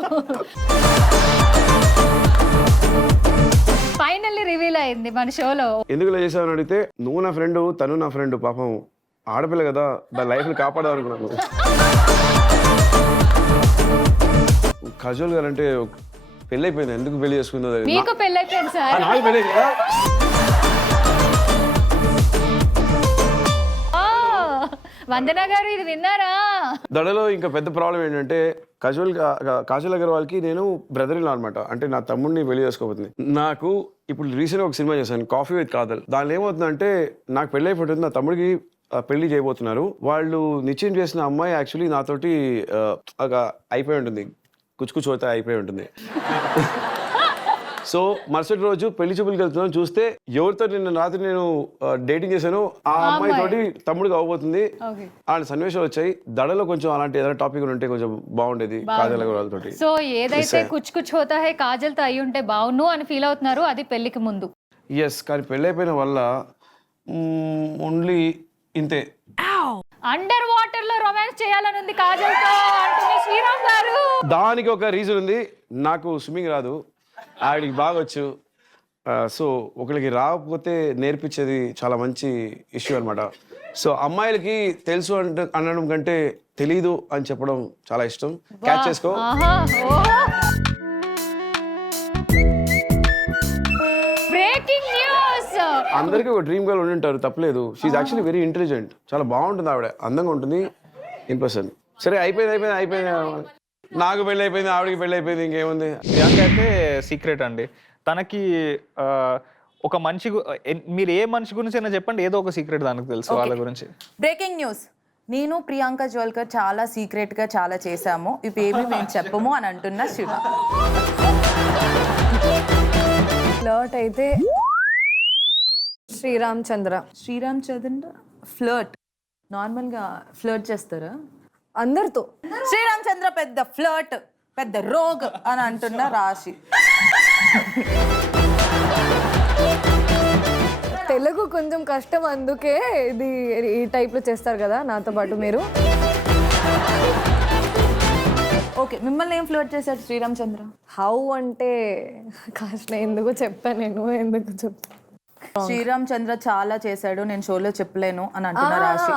ఫైనల్లీ రివీల్ అయింది మన షోలో. ఎందుకు ఇలా చేసావని అడిగితే, నువ్వు నా ఫ్రెండ్, తను నా ఫ్రెండ్, పాపం ఆడపిల్ల కదా, దాని లైఫ్ని కాపాడదాం అనుకున్నాను. కజోల్ గారు అంటే పెళ్ళి అయిపోయింది, ఎందుకు పెళ్లి చేసుకుందో. మీకు పెళ్లి అయిపోయింది సార్. నాకు పెళ్ళి కదా. వందన గారు ఇది విన్నారా? దడలో ఇంకా పెద్ద ప్రాబ్లం ఏంటంటే, కాజల్ అగర్వాల్కి నేను బ్రదర్ ఇన్ లా అనమాట. అంటే నా తమ్ముడిని పెళ్లి చేసుకోబోతుంది. నాకు ఇప్పుడు రీసెంట్ ఒక సినిమా చేశాను, కాఫీ విత్ కాదల్. దానిలో ఏమవుతుందంటే, నాకు పెళ్లి అయిపోతుంది, నా తమ్ముడికి పెళ్లి చేయబోతున్నారు. వాళ్ళు నిశ్చయం చేసిన అమ్మాయి యాక్చువల్లీ నాతోటి అయిపోయి ఉంటుంది, కుచ్చుకుచ్చు అవుతా అయిపోయి ఉంటుంది. సో మరుసటి రోజు పెళ్లి చూపులకి వెళ్తున్నాను, చూస్తే ఎవరితో నిన్న రాత్రి నేను డేటింగ్ చేశాను ఆ అమ్మాయి తోటి తమ్ముడికి అవ్వబోతుంది. అలాంటి సన్నివేశాలు వచ్చాయి. దడలో కొంచెం అలాంటి ఏదైనా టాపిక్ ఉంటే కొంచెం బాగుండేది కాజల్ అగర్వాల్ తోటి. సో ఏదైతే కుచ్ కుచ్ హోతా హై కాజల్ తో అయి ఉంటే బాగుండు అని ఫీల్ అవుతున్నారు, అది పెళ్లికి ముందు. ఎస్, కానీ పెళ్లి అయిపోయిన వల్ల ఓన్లీ ఇంతే. అండర్ వాటర్ లో రొమాన్స్ చేయాలని ఉంది కాజల్ తో అంటున్న శ్రీరామ్ గారు. దానికి ఒక రీజన్ ఉంది, నాకు స్విమ్మింగ్ రాదు, ఆవిడికి బాగా వచ్చు. సో ఒకరికి రాకపోతే నేర్పించేది చాలా మంచి ఇష్యూ అనమాట. సో అమ్మాయిలకి తెలుసు అంటే అనడం కంటే తెలీదు అని చెప్పడం చాలా ఇష్టం. క్యాచ్ చేసుకో. Breaking news. అందరికీ ఒక డ్రీమ్ గర్ల్ ఉండి ఉంటారు, తప్పలేదు. షీఈ్ యాక్చువల్లీ వెరీ ఇంటెలిజెంట్, చాలా బాగుంటుంది ఆవిడ, అందంగా ఉంటుంది, ఇన్ పర్సన్. సరే అయిపోయింది. నాకు పెళ్ళి అయిపోయింది, ఆవిడకి పెళ్ళి అయిపోయింది, ఇంకేముంది. ప్రియాంక అయితే సీక్రెట్ అండి. తనకి ఒక మనిషి మీరు ఏ మనిషి గురించి అయినా చెప్పండి, ఏదో ఒక సీక్రెట్ దానికి తెలుసు వాళ్ళ గురించి. Breaking news. నేను ప్రియాంక జోల్కర్ చాలా సీక్రెట్ గా చాలా చేశాము, ఇవేమి మేము చెప్పము అని అంటున్న శివ. ఫ్లర్ట్ అయితే శ్రీరామ్ చంద్ర ఫ్లర్ట్ నార్మల్ గా ఫ్లర్ట్ చేస్తారా అందరితో? శ్రీరామ్ చంద్ర పెద్ద ఫ్లర్ట్, పెద్ద రోగ్ అని అంటున్న రాశి. తెలుగు కొంచెం కష్టం, అందుకే ఇది ఈ టైప్ లో చేస్తారు కదా నాతో పాటు మీరు. ఓకే, మిమ్మల్ని ఏం ఫ్లర్ట్ చేశాడు శ్రీరామ్ చంద్ర? హౌ అంటే కాస్త ఎందుకు చెప్పాను, నేను ఎందుకు చెప్పాను. శ్రీరామ్ చంద్ర చాలా చేశాడు, నేను షోలో చెప్పలేను అని అంటున్న రాశి.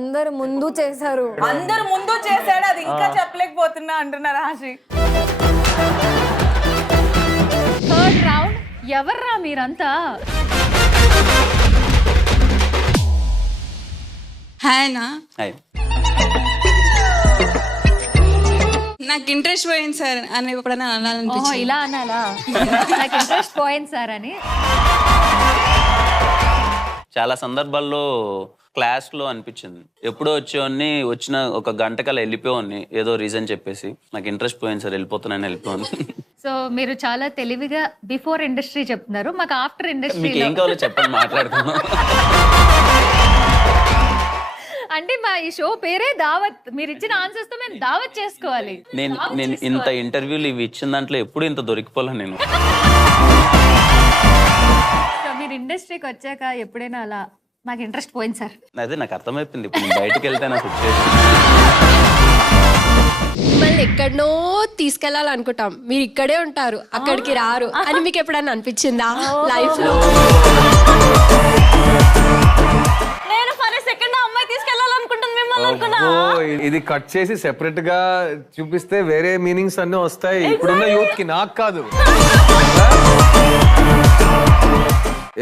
అందరు ముందు చేశారు, అందరు ముందు చేశాడు, అది ఇంకా చెప్పలేకపోతున్నా అంటున్న రాశి. Third round. ఎవర్రా మీరంతా? హాయ్నా, హాయ్. నాకు ఇంట్రెస్ట్ పోయింది సార్ అని ఎప్పుడైనా అనాలనిపించింది. ఇలా అనాలా? నాకు ఇంట్రెస్ట్ పోయింది సార్ అని. చాలా సందర్భాల్లో క్లాస్లో అనిపించింది, ఎప్పుడో వచ్చేవాడిని, వచ్చిన ఒక గంటకల్లా వెళ్ళిపోయాన్ని ఏదో రీజన్ చెప్పేసి, నాకు ఇంట్రెస్ట్ పోయింది సార్, వెళ్ళిపోతున్నాను. సో మీరు చాలా తెలివిగా బిఫోర్ ఇండస్ట్రీ చెప్తున్నారు, మాకు ఆఫ్టర్ ఇండస్ట్రీ మీకు ఏం కావాలో చెప్పండి, మాట్లాడుతున్నాం. అంటే మా ఈ షో పేరే దావత్. మీరు ఇచ్చిన ఆన్సర్స్ తో మేము దావత్ చేసుకోవాలి. నేను ఇంత ఇంటర్వ్యూలు ఇవి ఇచ్చిన దాంట్లో ఎప్పుడు ఇంత దొరికిపోలే నేను. సో మీరు ఇండస్ట్రీకి వచ్చాక ఎప్పుడైనా అలా నాకు ఇంట్రెస్ట్ పోయింది సార్? అదే నాకు అర్థమైపోయింది, ఇప్పుడు నేను బయటకు వెళ్తే నా సిచ్యువేషన్. మిమ్మల్ని ఎక్కడనో తీసుకెళ్లాలనుకుంటాం, మీరు ఇక్కడే ఉంటారు, అక్కడికి రారు అని మీకు ఎప్పుడైనా అనిపించిందా లైఫ్ లో? నేను ఫర్ సెకండ్ అమ్మాయి తీసుకెళ్లాలనుకుంటుంది మిమ్మల్ని అనుకున్నా. ఇది కట్ చేసి సెపరేట్ గా చూపిస్తే వేరే మీనింగ్స్ అన్నీ వస్తాయి ఇప్పుడున్న యూత్ కి, నాకు కాదు.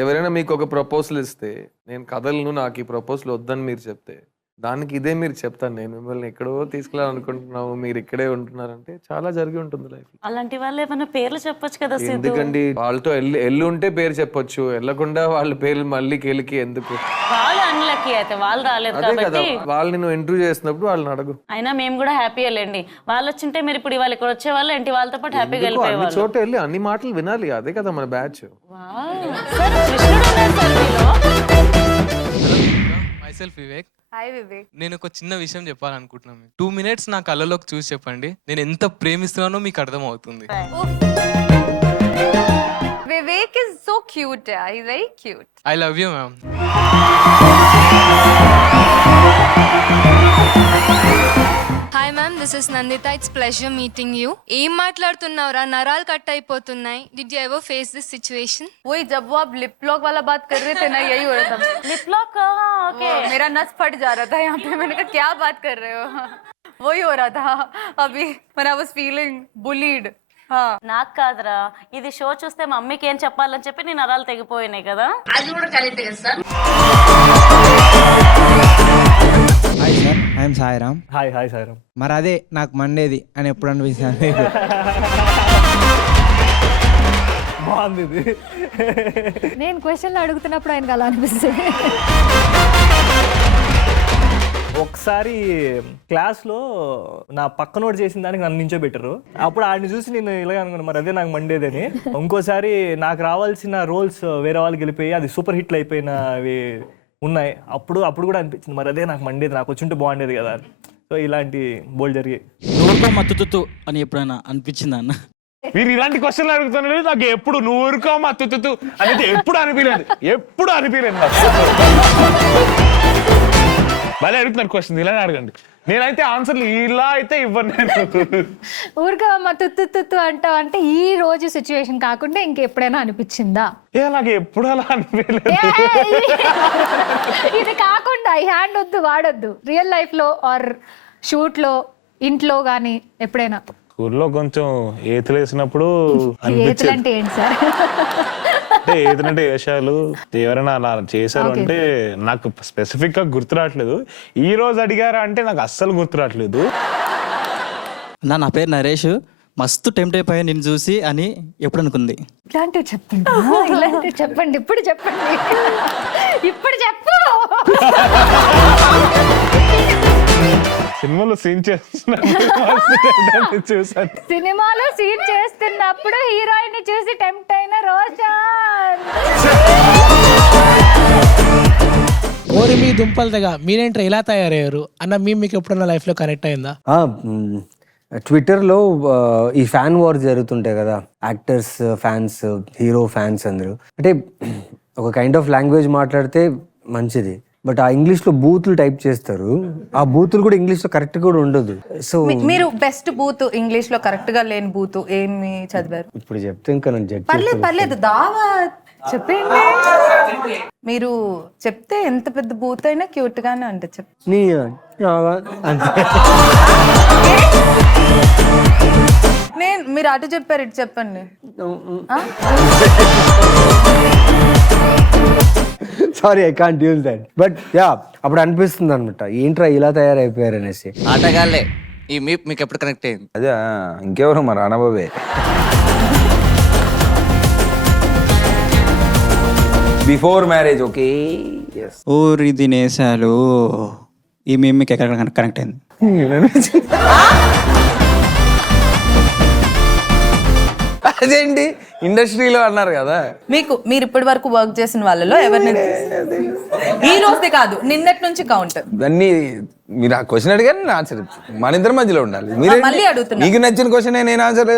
ఎవరైనా మీకు ఒక ప్రపోజల్ ఇస్తే నేను కథలను, నాకు ఈ ప్రపోజల్ వద్దని మీరు చెప్తే దానికి ఇదే మీరు చెప్తాను, నేను మిమ్మల్ని ఎక్కడో తీసుకెళ్ళాలనుకుంటున్నాము, మీరు ఇక్కడే ఉంటున్నారంటే చాలా జరిగి ఉంటుంది లైఫ్. అలాంటి వాళ్ళు ఏమైనా పేర్లు చెప్పొచ్చు కదా సిద్ధు. ఎందుకండి వాళ్ళతో ఎల్లు ఉంటే పేరు చెప్పొచ్చు, వెళ్ళకుండా వాళ్ళ పేర్లు మళ్ళీ కేలికి ఎందుకు? వాళ్ళు అన్లక్కీ అయితే వాళ్ళు రాలేదు అదే కదా, కాబట్టి. వాళ్ళు నువ్వు ఇంటర్వ్యూ చేసినప్పుడు వాళ్ళని అడుగు. అయినా మేము కూడా హ్యాపీ వెళ్ళండి, వాళ్ళు వచ్చింటే మీరు ఇప్పుడు ఇవాళ ఇక్కడ వచ్చే వాళ్ళు ఏంటి వాళ్ళతో పాటు హ్యాపీగా ఎందుకు? అన్ని వెళ్ళిపోయేవాళ్ళు. చోట వెళ్ళి అన్ని మాటలు వినాలి, అదే కదా మన బ్యాచ్. సార్ కృష్ణుడు ఉన్నారు సార్ మీలో. మైసెల్ఫ్ వివేక్. హాయ్ వివేక్. నేను ఒక చిన్న విషయం చెప్పాలనుకుంటున్నాను. 2 minutes నా కళ్ళలోకి చూసి చెప్పండి, నేను ఎంత ప్రేమిస్తున్నానో మీకు అర్థం అవుతుంది. Vivek is so cute. Yeah, he's very cute. I love you ma'am. Hi ma'am, this is Nanditha. It's pleasure meeting you. ఏం మాట్లాడుతున్నావురా, నరాలు కట్ అయిపోతున్నాయి. Did you ever face this situation? वही जब वो आप लिप लॉक वाला बात कर रहे थे ना, यही हो रहा था. Lip lock? ओके. मेरा नस फट जा रहा था यहाँ पे. मैंने कहा क्या बात कर रहे हो? वही हो रहा था अभी when I was feeling bullied. నాకు కాదురా, ఇది షో చూస్తే మా అమ్మకి ఏం చెప్పాలని చెప్పి నేను నరాలు తెగిపోయినాయి కదా. అది కూడా కరెక్ట్ కదా sir. Hi sir, I'm Sairam. Hi Sairam. మరి అదే నాకు మండేది అని ఎప్పుడు అనిపించాను? బాగుంది ఇది. నేను క్వశ్చన్లు అడుగుతున్నప్పుడు ఆయనకు అలా అనిపిస్తుంది. ఒకసారి క్లాస్లో నా పక్కనోడు చేసిన దానికి నన్ను నించోబెట్టరు. అప్పుడు ఆడిని చూసి నేను ఇలాగ అనుకున్నాను, మరి అదే నాకు మండేదని. ఇంకోసారి నాకు రావాల్సిన రోల్స్ వేరే వాళ్ళకి వెళ్ళిపోయి అది సూపర్ హిట్లు అయిపోయినవి ఉన్నాయి. అప్పుడు కూడా అనిపించింది, మరి అదే నాకు మండేది, నాకు వచ్చి ఉంటే బాగుండేది కదా. సో ఇలాంటి బోల్డ్ జరిగాయి. ఊరుకో మత్తుతు అని ఎప్పుడైనా అనిపించిందా అన్న? మీరు ఇలాంటి క్వశ్చన్లు అడుగుతున్నారు, నాకు ఎప్పుడు నువ్వు ఊరుకో మా తుత్తు అనేది ఎప్పుడు అనిపించలేదు నాకు. భలే అడుగుతున్నారు క్వశ్చన్, ఇలానే అడగండి. నేనైతే ఆన్సర్లు ఇలా అయితే ఇవ్వను. నేను ఊరికే అమ్మ తుత్తు అంటావు అంటే ఈ రోజు సిచ్యువేషన్ కాకుండా ఇంకెప్పుడైనా అనిపించిందా? నాకు ఎప్పుడు అలా అనిపించలేదు. ఇది కాకుండా ఈ హ్యాండ్ వద్దు వాడొద్దు, రియల్ లైఫ్ లో ఆర్ షూట్ లో, ఇంట్లో గానీ ఎప్పుడైనా? స్కూల్లో కొంచెం ఏతులు వేసినప్పుడు ఏతులు అంటే ఏంటి సార్? అంటే ఏదంటే వేషాలు ఎవరైనా అలా చేశారు అంటే నాకు స్పెసిఫిక్ గా గుర్తు రావట్లేదు. ఈ రోజు అడిగారా అంటే నాకు అస్సలు గుర్తు రావట్లేదు. నా పేరు నరేష్, మస్తు టెంప్ట్ అయిపోయా నిన్ను చూసి అని ఎప్పుడు అనుకుంది? ఇలాంటివి చెప్పండి, ఇప్పుడు చెప్పండి, ఇప్పుడు చెప్పు. సినిమాలో సీన్ చూసాను. సినిమాలో సీన్ చేస్తున్నప్పుడు హీరోయిన్ చూసి టెంప్ట్ అయిన రోజా? ఓరి మీ దుంపలు దగ్గర మీరేంట్రా ఇలా తయారయ్యారు అన్న మీకు ఎప్పుడన్నా లైఫ్ లో కనెక్ట్ అయిందా? ట్విట్టర్లో ఈ ఫ్యాన్ వార్ జరుగుతుంటాయి కదా, యాక్టర్స్ ఫ్యాన్స్, హీరో ఫ్యాన్స్ అందరూ. అంటే ఒక కైండ్ ఆఫ్ లాంగ్వేజ్ మాట్లాడితే మంచిది, బట్ ఆ ఇంగ్లీష్లో బూతులు టైప్ చేస్తారు. ఆ బూతులు కూడా ఇంగ్లీష్లో కరెక్ట్ కూడా ఉండదు. సో మీరు బెస్ట్ బూత్ ఇంగ్లీష్ లో కరెక్ట్ గా లేని బూత్ ఏమి చదివారు? ఇప్పుడు చెప్తే ఇంకా నన్ను జడ్జ్ పర్లేదు దావా చెప్పండి. మీరు చెప్తే ఎంత పెద్ద బూత్ అయినా క్యూట్ గానే అంటే నీ మీరు అటు చెప్పారు, ఇటు చెప్పండి. Sorry, I can't use that. But yeah, అప్పుడు అనిపిస్తుంది అనమాట, ఏంట్రా ఇలా తయారైపోయారు అనేసి. ఆటగాళ్ళే ఈ మీకు ఎప్పుడు కనెక్ట్ అయింది? అదే ఇంకెవరు మరి అనబాబే. Before marriage. ఓకే. ఊరి దినేశాలు ఈ మీకు ఎక్కడ కనెక్ట్ అయింది? అదేంటి ఇండస్ట్రీలో అన్నారు కదా. మీరు ఇప్పటి వరకు వర్క్ చేసిన వాళ్ళలో ఎవరిని ఈ రోజే కాదు నిన్నటి నుంచి కౌంట్ దాన్ని మీరు ఆ క్వశ్చన్ అడిగారు, నేను ఆన్సర్ మన ఇద్దరి మధ్యలో ఉండాలి. మళ్ళీ అడుగుతున్నా. మీకు నచ్చిన క్వశ్చన్ నేను ఆన్సర్.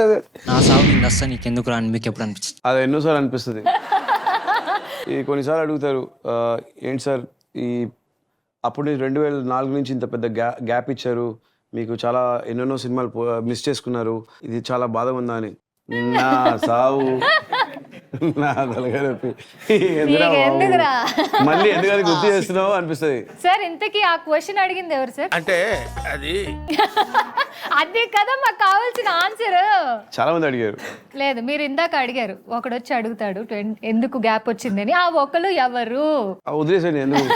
నా సాగు నిన్ను వస్తా నీకెందుకు రాని మీకు ఎప్పుడు అనిపించింది? అది ఎన్నోసార్లు అనిపిస్తుంది. ఈ కొన్నిసార్లు అడుగుతారు, ఏంటి సార్ ఈ అప్పుడు 2004 నుంచి ఇంత పెద్ద గ్యాప్ ఇచ్చారు, మీకు చాలా ఎన్నెన్నో సినిమాలు మిస్ చేసుకున్నారు, ఇది చాలా బాధ ఉందా అని. నా సావు నా తలగనొప్పి మళ్ళీ ఎందుకని గుర్తు చేస్తున్నావు అనిపిస్తుంది. సార్ ఇంతకీ ఆ క్వశ్చన్ అడిగింది ఎవరు సార్? అంటే అది అదే కదా మాకు కావాల్సిన ఆన్సర్. చాలా మంది అడిగారు. లేదు, మీరు ఇందాక అడిగారు, ఒకడు వచ్చి అడుగుతాడు ఎందుకు గ్యాప్ వచ్చిందని. ఆ ఒకరు ఎవరు? వదిలేసండి, ఎందుకు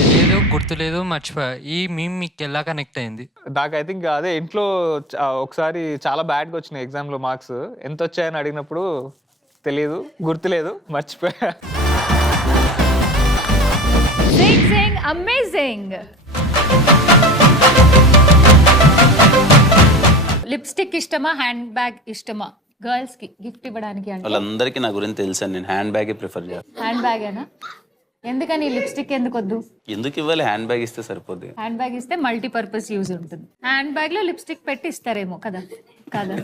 తెలియదు, గుర్తులేదు, మర్చిపోయా. ఈ మీమ్ మీకు ఎలా కనెక్ట్ అయింది? నాకు ఐ థింక్ అదే ఇంట్లో ఒకసారి చాలా బ్యాడ్గా వచ్చినాయి ఎగ్జామ్లో మార్క్స్. ఎంత వచ్చాయని అడిగినప్పుడు తెలియదు, గుర్తులేదు, మర్చిపోయా. అమేజింగ్. లిప్స్టిక్ ఇష్టమా, హ్యాండ్ బ్యాగ్ ఇష్టమా గర్ల్స్ కి గిఫ్ట్ ఇవ్వడానికి? అంటే వాళ్ళందరికీ నా గురించి తెలుసు, నేను హ్యాండ్ బ్యాగే ప్రిఫర్ చేస్తాను. హ్యాండ్ బ్యాగేనా? ఎందుకని లిప్స్టిక్ ఎందుకు వద్దు? ఎందుకు ఇవ్వాలి? హ్యాండ్ బ్యాగ్ ఇస్తే సరిపోద్ది. హ్యాండ్ బ్యాగ్ ఇస్తే మల్టీపర్పస్ యూజ్ ఉంటుంది. హ్యాండ్ బ్యాగ్ లో లిప్స్టిక్ పెట్టి ఇస్తారేమో కదా. కదా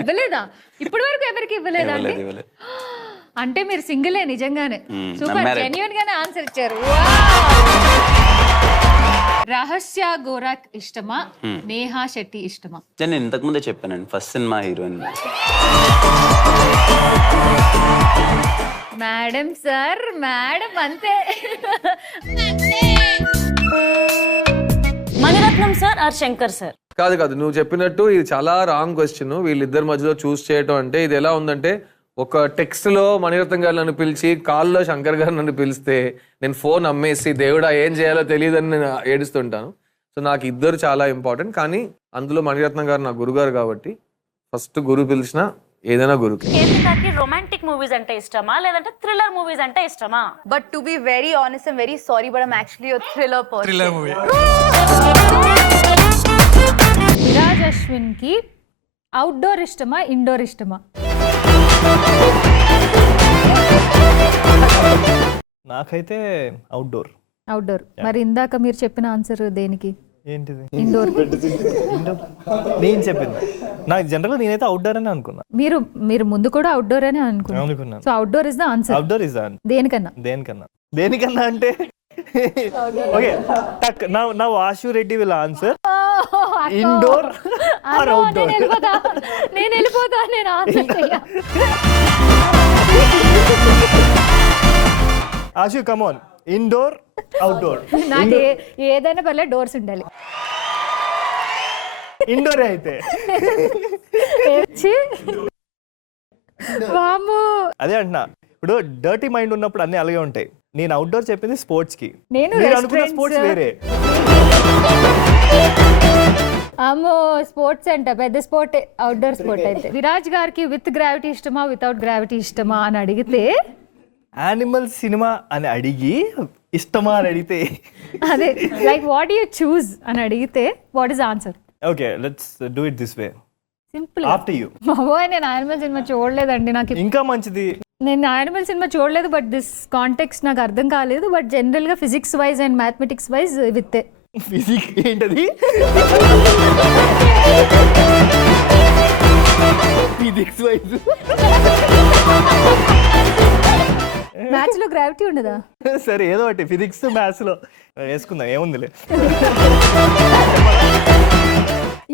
ఇవ్వలేదా? ఇప్పటి వరకు ఎవరికి ఇవ్వలేదా అండి? అంటే మీరు సింగిలే నిజంగానే. సూపర్, జెన్యూన్ గానే ఆన్సర్ ఇచ్చారు. రహస్య గోరాక్ ఇష్టమా, నేహా శెట్టి ఇష్టమా? నేను ఇంతకు ముందే చెప్పానండి, first cinema heroine. Madam sir, madam అంతే. Maniratnam sir or Shankar sir? కాదు కాదు, నువ్వు చెప్పినట్టు ఇది చాలా రాంగ్ క్వశ్చన్. వీళ్ళిద్దరి మధ్యలో చూస్ చేయటం అంటే ఇది ఎలా ఉందంటే, ఒక టెక్స్ట్ లో మణిరత్నం గారు నన్ను పిలిచి కాల్లో శంకర్ గారు నన్ను పిలిస్తే నేను ఫోన్ అమ్మేసి దేవుడా ఏం చేయాలో తెలియదని నేను ఏడుస్తుంటాను. సో నాకు ఇద్దరు చాలా ఇంపార్టెంట్. కానీ అందులో మణిరత్నం గారు నా గురుగారు కాబట్టి ఫస్ట్ గురు పిలిచిన ఏదైనా గురుకి. కేతికాకి రొమాంటిక్ మూవీస్ అంటే ఇష్టమా లేదంటే థ్రిల్లర్ మూవీస్ అంటే ఇష్టమా? But to be very honest, I'm very sorry, but I'm actually a thriller person. Thriller movie. Viraj Ashwin కి అవుట్డోర్ ఇష్టమా, ఇండోర్ ఇష్టమా? నాకైతే అవుట్డోర్. అవుట్డోర్. మరి ఇందాక మీరు చెప్పిన ఆన్సర్ దేనికి? ఏంటిది? ఇండోర్. నేను చెప్పింది నాకు జనరల్ నేనైతే అవుట్డోర్ అని అనుకున్నా. మీరు ముందు కూడా అవుట్డోర్ అని అనుకున్నాను. So outdoor is the answer. Outdoor is the దేనికన్నా? దేనికన్నా అంటే okay tuck now Ashu Reddy will answer indoor or outdoor. నేను వెళ్ళిపోతా, నేను ఆన్సర్ చెయ్య. Ashu come on, indoor outdoor. నాకు ఏదైనా పర్లేదు, డోర్స్ ఉండాలి. ఇండోర్ అయితే అదే అంటున్నా. ఇప్పుడు డర్టీ మైండ్ ఉన్నప్పుడు అన్ని అలాగే ఉంటాయి. నేను అవుట్డోర్ చెప్పింది స్పోర్ట్స్ కి, నేను అనుకున్న స్పోర్ట్స్ వేరే. అమ్మో, స్పోర్ట్స్ అంట, పెద్ద స్పోర్ట్ అవుట్డోర్ స్పోర్ట్ అయితే. విరాజ్ గారికి విత్ గ్రావిటీ ఇష్టమా, వితౌట్ గ్రావిటీ ఇష్టమా అని అడిగితే, యానిమల్ సినిమా అని అడిగి ఇష్టమా అని అడిగితే, అదే లైక్ వాట్ యు చూస్ అని అడిగితే what is answer? Okay let's do it this way, simple. After you. బాబోయ్, నేను యానిమల్ సినిమా చూడలేదండి. నాకు ఇంకా మంచిది, నేను యానిమల్ సినిమా చూడలేదు. బట్ దిస్ కాంటెక్స్ట్ నాకు అర్థం కాలేదు. బట్ జనరల్ గా physics wise and mathematics wise with physics ఏంటది? ఫిజిక్స్ వైజ్ మ్యాథ్స్ లో గ్రావిటీ ఉండదా? సరే ఏదో ఒకటి ఫిజిక్స్ మ్యాథ్స్ లో వేసుకుందాం, ఏముందిలే.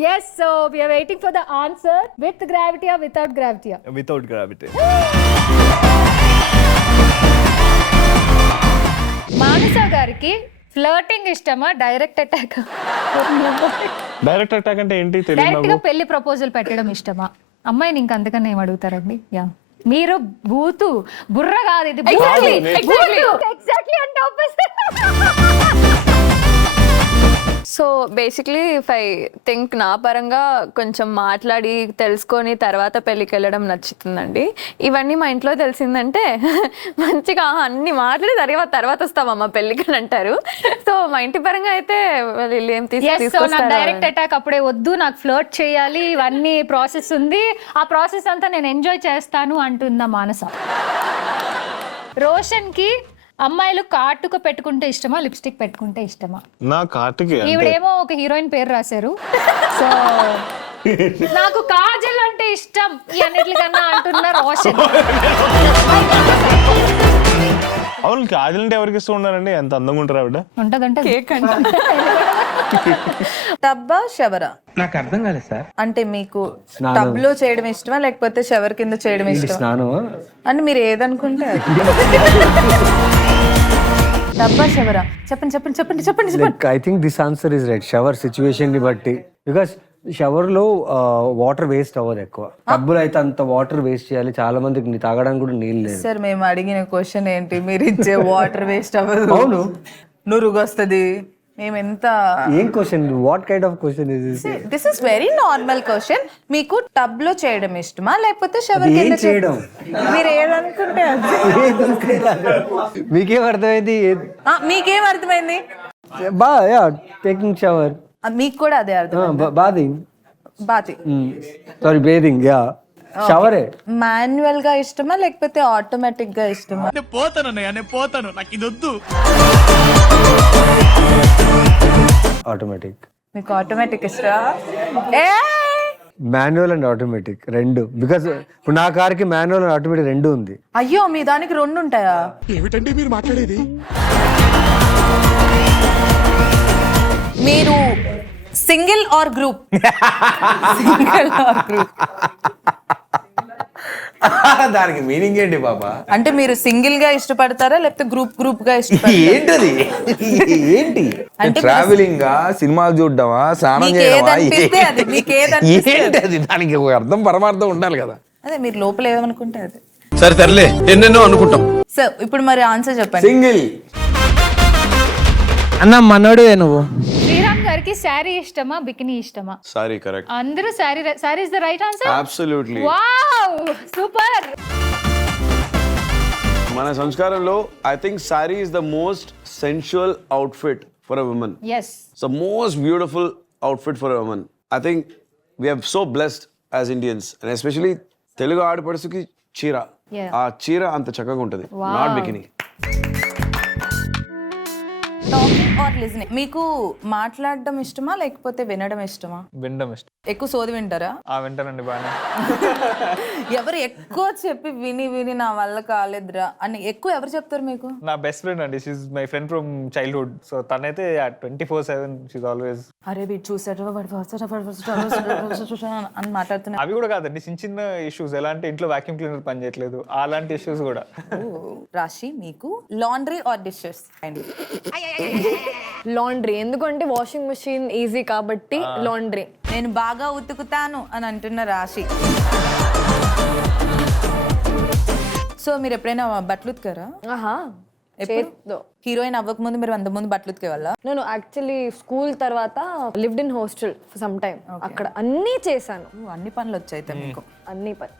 Yes, so we are waiting for the answer. With gravity or without gravity? Without gravity. మానస గారికి ఫ్లర్టింగ్ ఇష్టమా, డైరెక్ట్ అటాక్? డైరెక్ట్ అటాక్ అంటే ఏంటి తెలియదు. డైరెక్ట్ గా పెళ్లి ప్రపోజల్ పెట్టడం ఇష్టమా? అమ్మాయిని ఇంకా అంతకన్నా ఏం అడుగుతారండి? యా, మీరు బూతు బుర్ర కాదు ఇది. ఎగ్జాక్ట్లీ అంటే so basically if I think నా పరంగా కొంచెం మాట్లాడి తెలుసుకొని తర్వాత పెళ్ళికి వెళ్ళడం నచ్చుతుందండి. ఇవన్నీ మా ఇంట్లో తెలిసిందంటే మంచిగా అన్ని మాట్లాడి తర్వాత వస్తామమ్మ పెళ్ళికి అని అంటారు. సో మా ఇంటి పరంగా అయితే వీళ్ళు ఏం తీసుకొస్తారు డైరెక్ట్ అటాక్ అప్పుడే వద్దు, నాకు ఫ్లర్ట్ చేయాలి, ఇవన్నీ ప్రాసెస్ ఉంది, ఆ ప్రాసెస్ అంతా నేను ఎంజాయ్ చేస్తాను అంటుందా మానస. రోషన్ కి అమ్మాయిలు కాటుక పెట్టుకుంటే ఇష్టమా, లిప్స్టిక్ పెట్టుకుంటే ఇష్టమా? నా కాటుకి ఈవిడేమో ఒక హీరోయిన్ పేరు రాశారు, సో నాకు కాజల్ అంటే ఇష్టం ఈ అన్నిటికన్నా అంటున్న రోషన్. అవును, కాజల్ అంటే ఎవరికి ఇష్టం ఉన్నారండి? ఎంత అందంగా ఉంటారు ఆవిడ. ఉంటదంటే కేక్ అంటే టబ్బా షవరా? నాకు అర్థం కాలేదు సార్. అంటే మీకు టబ్ లో చేయడం ఇష్టమా లేకపోతే షవర్ కింద చేయడం ఇష్టమా? స్నానం అంటే మీరు ఏదనుకుంటే టబ్బా షవరా? చెప్పండి. I think this answer is right. Shower situation ని బట్టి, బికాస్ షవర్ లో వాటర్ వేస్ట్ అవ్వదు ఎక్కువ. టబ్బులో అయితే అంత వాటర్ వేస్ట్ చేయాలి, చాలా మందికి తాగడానికి కూడా నీళ్ళు లేదు. సార్ మేము అడిగిన క్వశ్చన్ ఏంటి, మీరు ఇచ్చే వాటర్ వేస్ట్ అవ్వదు, అవును, నురుగు వస్తుంది, మేము ఎంత ఏం question, what kind of question is this? This is very normal question. మీకు టబ్ లో చేయడం ఇష్టమా లేకపోతే షవర్ ఏం కింద చేయడం? మీరు ఏదనుకుంటే మీకేం అర్థమైంది? మీకేం అర్థమైంది? Taking shower. మీకు కూడా అదే అర్థం? బాతింగ్. Sorry, bathing. యా, షవరే. మాన్యువల్ గా ఇష్టమా లేకపోతే ఆటోమేటిక్ గా ఇష్టమా? పోతాను, నాకు ఇది వద్దు. ఆటోమేటిక్. మీకు ఆటోమేటిక్ ఇష్టమా? మాన్యువల్ అండ్ ఆటోమేటిక్ రెండు, బికాస్ ఇప్పుడు నా కార్కి మాన్యువల్ అండ్ ఆటోమేటిక్ రెండు ఉంది. అయ్యో, మీ దానికి రెండు ఉంటాయా? ఏమిటండి మీరు మాట్లాడేది? మీరు single or group? Single or group దానికి మీనింగ్ ఏంటి బాబా? అంటే మీరు సింగిల్ గా ఇష్టపడతారా లేకపోతే గ్రూప్ గా ఇష్టపడతారా? ఏంటది? ఏంటి? ట్రావెలింగ్ గా, సినిమాలు చూడడమా, స్నానం చేయడమా, ఏంటది? దానికి ఒక అర్థం పరమార్థం ఉండాలి కదా. అదే మీరు లోపల ఏమనుకుంటే అదే. సరే తరలే, ఎన్నెన్నో అనుకుంటాం. సార్ ఇప్పుడు మరి ఆన్సర్ చెప్పండి. సింగిల్. అన్న మనోడే నువ్వు. శ్రీరామ్ గారికి శారీ ఇష్టమా, బికినీ ఇష్టమా? Sorry, correct. అందరూ sari is the right answer. Absolutely. Wow, super. మన సంస్కారంలో I think sari is the most sensual outfit for a women. yes, so most beautiful outfit for a women. I think we are so blessed as Indians, and especially Telugu ఆడపడుచుకి చీర, ఆ చీర అంత చక్కగా ఉంటుంది. Not bikini. Talking or listening? మీకు మాట్లాడడం ఇష్టమా లేకపోతే వినడం ఇష్టమా? వినడం ఇష్టం. ఎక్కువ సోది వింటారా? వింటానండి బాగా. ఎవరు ఎక్కువ చెప్పి విని నా వల్ల కాలేదురా అని ఎక్కువ ఎవరు చెప్తారు మీకు? నా బెస్ట్ ఫ్రెండ్ అండి, she's my friend from childhood. So తనైతే 24/7 షీఈ్ ఆల్వేస్ అరే వీడు చూసాడు అని మాట్లాడుతున్నా. అవి కూడా కాదండి, చిన్న ఇష్యూస్, ఎలా అంటే ఇంట్లో వాక్యూమ్ క్లీనర్ పని చేయట్లేదు, అలాంటి ఇష్యూస్ కూడా. రాశి, మీకు లాండ్రీ ఆర్ డిషెస్? లాండ్రీ. ఎందుకంటే వాషింగ్ మెషిన్ ఈజీ కాబట్టి లాండ్రీ. నేను బాగా ఉతుకుతాను అని అంటున్న రాశి. సో మీరు ఎప్పుడైనా బట్టలు ఉతికారా? ఎప్పుడు? హీరోయిన్ అవ్వక ముందు మీరు అంతకుముందు బట్టలు ఉతికే వాళ్ళ? నేను యాక్చువల్లీ స్కూల్ తర్వాత lived in hostel for some time. అక్కడ అన్నీ చేశాను. అన్ని పనులు వచ్చాయి మీకు? అన్ని పని.